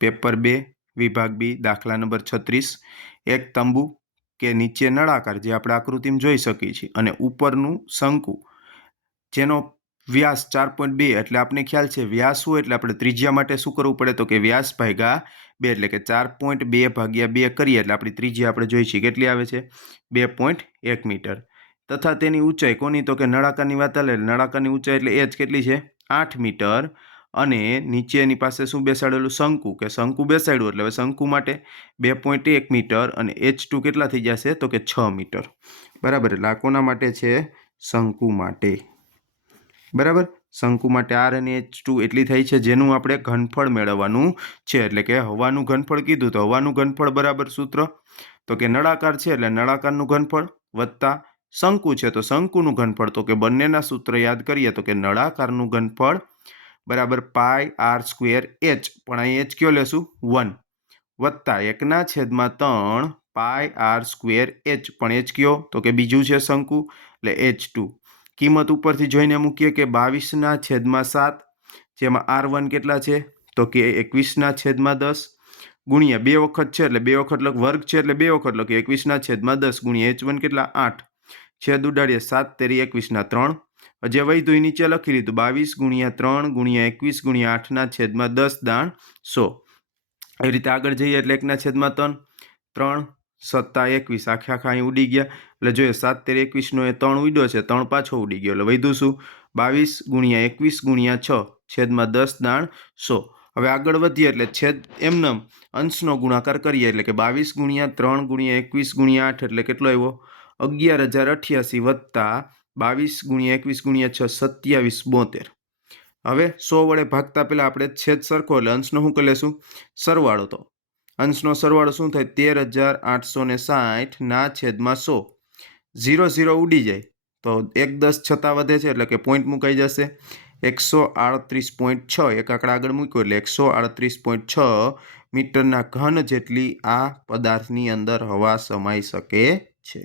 Paper 2 विभाग B दाखला number 36 एक तंबू के नीचे नळाकार जे આપણે આકૃતિમાં જોઈ શકીએ છીએ અને ઉપરનું શંકુ જેનો વ્યાસ 4.2 એટલે આપણે ખ્યાલ છે વ્યાસ હોય એટલે આપણે ત્રિજ્યા માટે શું કરવું પડે તો કે વ્યાસ ભાગ્યા 2 એટલે કે 4.2 ભાગ્યા 2 કરીએ એટલે આપણી ત્રિજ્યા આપણે જોઈ છીએ કેટલી આવે છે 2.1 મીટર તથા તેની ઊંચાઈ કોની તો કે નળાકારની વાત ચાલે નળાકારની ઊંચાઈ એટલે h કેટલી છે 8 મીટર અને નીચે એની પાસે શું બેસાડેલું શંકુ કે શંકુ બેસાડ્યું એટલે હવે શંકુ માટે 2.1 મીટર અને h2 કેટલા થઈ જશે તો કે 6 મીટર બરાબર એટલે આ કોના માટે છે શંકુ માટે बराबर शंकु माटे R અને H2 એટલી થઈ છે જેનું આપણે ઘનફળ મેળવવાનું છે એટલે કે હવાનું ઘનફળ કીધું તો હવાનું ઘનફળ બરાબર સૂત્ર તો કે નળાકાર છે એટલે નળાકારનું ઘનફળ વત્તા શંકુ છે તો શંકુનું ઘનફળ તો કે બંનેના સૂત્ર યાદ કરીએ તો કે નળાકારનું ઘનફળ બરાબર પાઈ r² h પણ અહીં h કયો લેશું 1 વત્તા 1/3 પાઈ r² h પણ h કયો તો કે બીજું છે શંકુ એટલે h2 કિંમત ઉપરથી જોઈને મૂકીએ કે 22/7 જેમાં r1 કેટલા છે તો કે 21/10 ગુણ્યા 2 વખત છે એટલે 2 વખત વર્ગ છે એટલે 2 વખત લખીએ 21/10 ગુણ્યા h1 કેટલા 8 છેદ ઉડાડીએ 7 તેરી 21/3 જે વધ્યું નીચે લખી લીધું 22 ગુણ્યા 3 ગુણ્યા 21 ગુણ્યા 8/10 દાણ 100 એ રીતે આગળ જઈએ એટલે 1/3 3 સત્તા 21 આખે આખા અહીં ઉડી ગયા એટલે જોઈએ 7 તેરી 21 નો એ 3 ઉડ્યો છે 3 પાછો ઉડી ગયો એટલે વધ્યું શું 22 ગુણ્યા 21 ગુણ્યા 6 છેદમાં 10 દાણ 100 હવે આગળ વધીએ એટલે છેદ એમનેમ અંશનો ગુણાકાર કરીએ એટલે કે 22 ગુણ્યા 3 ગુણ્યા 21 ગુણ્યા 8 એટલે કેટલો આવ્યો 11088 વત્તા 22 ગુણ્યા 21 ગુણ્યા 6 2772 હવે 100 વડે ભાગતા પહેલા આપણે છેદ સરખો એટલે અંશનો શું કરી લેશું સરવાળો તો અંશનો સરવાળો શું થાય 13860 ના છેદમાં 100 0 0 ઉડી જાય તો 1 10 છતાં વધે છે એટલે કે પોઈન્ટ મુકાઈ જશે 138.6 એક આંકડા આગળ મૂક્યો એટલે 138.6 મીટરના ઘન જેટલી આ પદાર્થની અંદર હવા સમાઈ શકે છે।